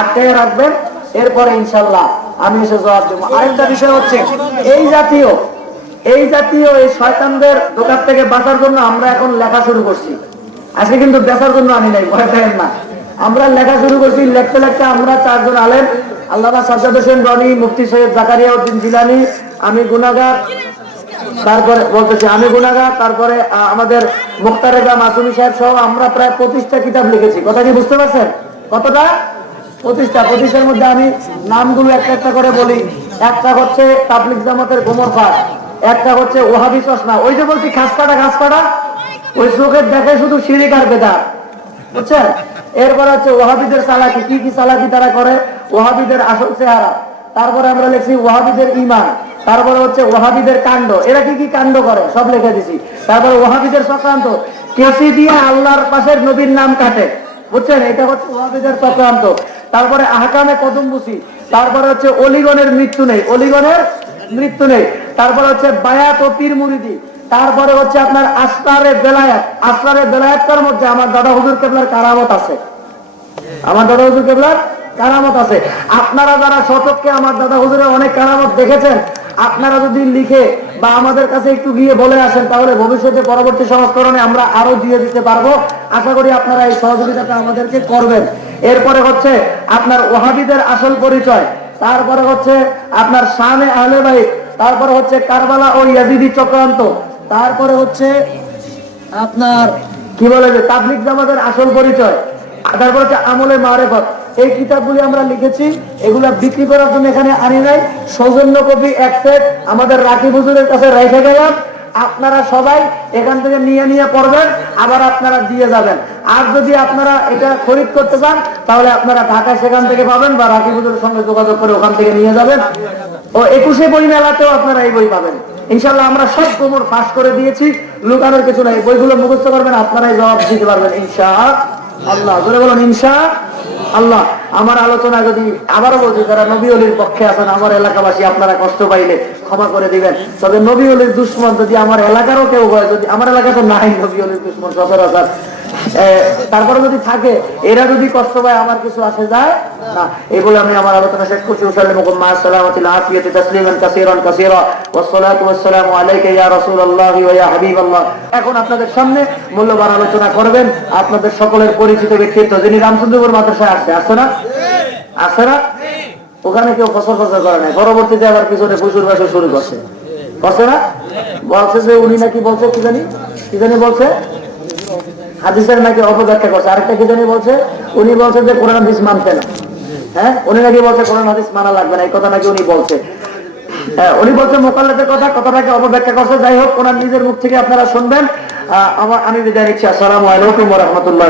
আটকে রাখবেন। এরপরে ইনশাল্লাহ আমি এসে জবাব দেবো। আরেকটা বিষয় হচ্ছে, এই জাতীয় এই জাতীয় এই শয়তানদের দোকান থেকে বাঁচার জন্য আমরা এখন লেখা শুরু করছি। আজকে কিন্তু বেচার জন্য আনি নাই, ভয় পাবেন না। আমরা লেখা শুরু করছি, লেখতে লেখতে আমরা চারজন আলেন আল্লাহ সাজ্জাদ হোসেন রনি, মুফতি সৈয়দ জাকারিয়া উদ্দিন জিলানি, আমি গুনাগার তারপরে বলতেছি আমি গুনাগার তারপরে আমাদের মুক্তারেগা মাসুমি সাহেব সহ আমরা প্রায় পঁচিশটা কিতাব লিখেছি। কথা কি বুঝতে পারছেন? কতটা? পঁচিশটা পঁচিশের মধ্যে আমি নামগুলো একটা একটা করে বলি। একটা হচ্ছে তাবলিক জামাতের গোমর ফাট একটা হচ্ছে ওহাবি চশমা। ওই যে বলছি খাস কাটা ঘাস কাটা ওই চোখের দেখে শুধু সিঁড়িক আর বেদার বুঝছেন? এরপর হচ্ছে ওহাবিদের চালাকি কি কি চালাকি তারা করে? ওহাবিদের আসল চেহারা। তারপরে আমরা লিখছি ওহাবিদের ইমান তারপরে হচ্ছে ওহাবিদের কাণ্ড। এরা কি কি কাণ্ড করে? সব লিখে দিছি। তারপরে ওহাবিদের চক্রান্ত। কেসি দিয়ে আল্লাহর পাশের নবীর নাম কাটে। বুঝছেন? এটা হচ্ছে ওহাবিদের চক্রান্ত। তারপরে আহকামে কদম বুসি তারপরে হচ্ছে অলিগনের মৃত্যু নেই অলিগনের মৃত্যু নেই। তারপরে হচ্ছে বায়াত ও পীর মুরিদি, তারপরে হচ্ছে আপনার আসরারে বেলায়াত। আসরারে বেলায়াতটার মধ্যে আমার দাদা হুজুর কেবলার কারামত আছে। আমার দাদা হুজুর কেবলার কারামত আছে। আপনারা যারা শতককে আমার দাদা হুজুরের অনেক কারামত দেখেছেন, আপনারা যদি লিখে বা আমাদের কাছে একটু গিয়ে বলে আসেন, তাহলে ভবিষ্যতে পরবর্তী সংস্করণে আমরা আরও দিয়ে দিতে পারব। আশা করি আপনারা এই সহযোগিতাটা আমাদেরকে করবেন। এরপরে হচ্ছে আপনার ওহাবিদের আসল পরিচয়, তারপরে হচ্ছে আপনার শানে আহলে বাইত, তারপরে হচ্ছে কারবালা ও ইয়াজিদি চক্রান্ত, তারপরে হচ্ছে আপনার, কি বলে যে তাবলিক জামাতের আসল পরিচয়, তারপর হচ্ছে আমলে মারে মারেফত। এই কিতাবগুলি আমরা লিখেছি, এগুলা বিক্রি করার জন্য এখানে আনি নাই। সৌজন্য কপি এক সেট আমাদের রাকিব হুজুরের কাছে রেখে গেলাম। আপনারা সবাই এখান থেকে নিয়ে নিয়ে পড়বেন, আবার আপনারা দিয়ে যাবেন। আর যদি আপনারা এটা খরিদ করতে চান, তাহলে আপনারা ঢাকা সেখান থেকে পাবেন বা রাকিব হুজুরের সঙ্গে যোগাযোগ করে ওখান থেকে নিয়ে যাবেন। ও একুশে বই মেলাতেও আপনারা এই বই পাবেন। ইনশাল্লাহ আমরা সব কোমর ফাঁস করে দিয়েছি, লুকানোর কিছু নাই। বইগুলো মুখস্থ করবেন, আপনারাই জবাব দিতে পারবেন, ইনশা আল্লাহ। জোরে বলুন, ইনশা আল্লাহ। আমার আলোচনা যদি আবারও বলছি যারা নবী অলির পক্ষে আছেন, আমার এলাকাবাসী আপনারা কষ্ট পাইলে ক্ষমা করে দিবেন। তবে নবী অলির দুশ্মন যদি আমার এলাকারও কেউ হয়, যদি আমার এলাকা তো নাই নবী অলির দুশ্মন, সচরাচর। তারপরে যদি থাকে, এরা যদি কষ্ট পায়, আমার কিছু আসে যায় না। এই বলে আমি আমার আলোচনা শেষ করছি। ওসাল্লাম মা সালামাতিল আফিয়াতি তাসলিমান কাসীরান কাসীরা। ওয়াসসালামু আলাইকা ইয়া রাসূলুল্লাহ ওয়া ইয়া হাবিবাল্লাহ। এখন আপনাদের সামনে মূল্যবান আলোচনা করবেন। আপনাদের সকলের পরিচিত ব্যক্তিত্ব যিনি রামচন্দ্রপুর মাদ্রাসায় আসছে আসছে না? আসছে না? ওখানে কেউ ফসল ফসল করে নাই। পরবর্তীতে আবার পিছনে প্রচুর বাসা শুরু করছে। করছে না? বলছে যে উনি নাকি বলছে কি জানি? কি জানি বলছে? হাদিসের নাকি অপব্যাখ্যা করছে। আরেকটা কি জানি বলছে? উনি বলছে যে কোরআন হাদিস মানতে না। হ্যাঁ? উনি নাকি বলছে কোরআন হাদিস মানা লাগবে না। এই কথা নাকি উনি বলছে। হ্যাঁ, উনি বলছে মোকাল্লাতের কথা কথাটাকে অপব্যাখ্যা করছে। যাই হোক ওনার নিজের মুখ থেকে আপনারা শুনবেন। আমার আমি বিদায় নিচ্ছি। আসসালামু আলাইকুম রহমতুল্লাহ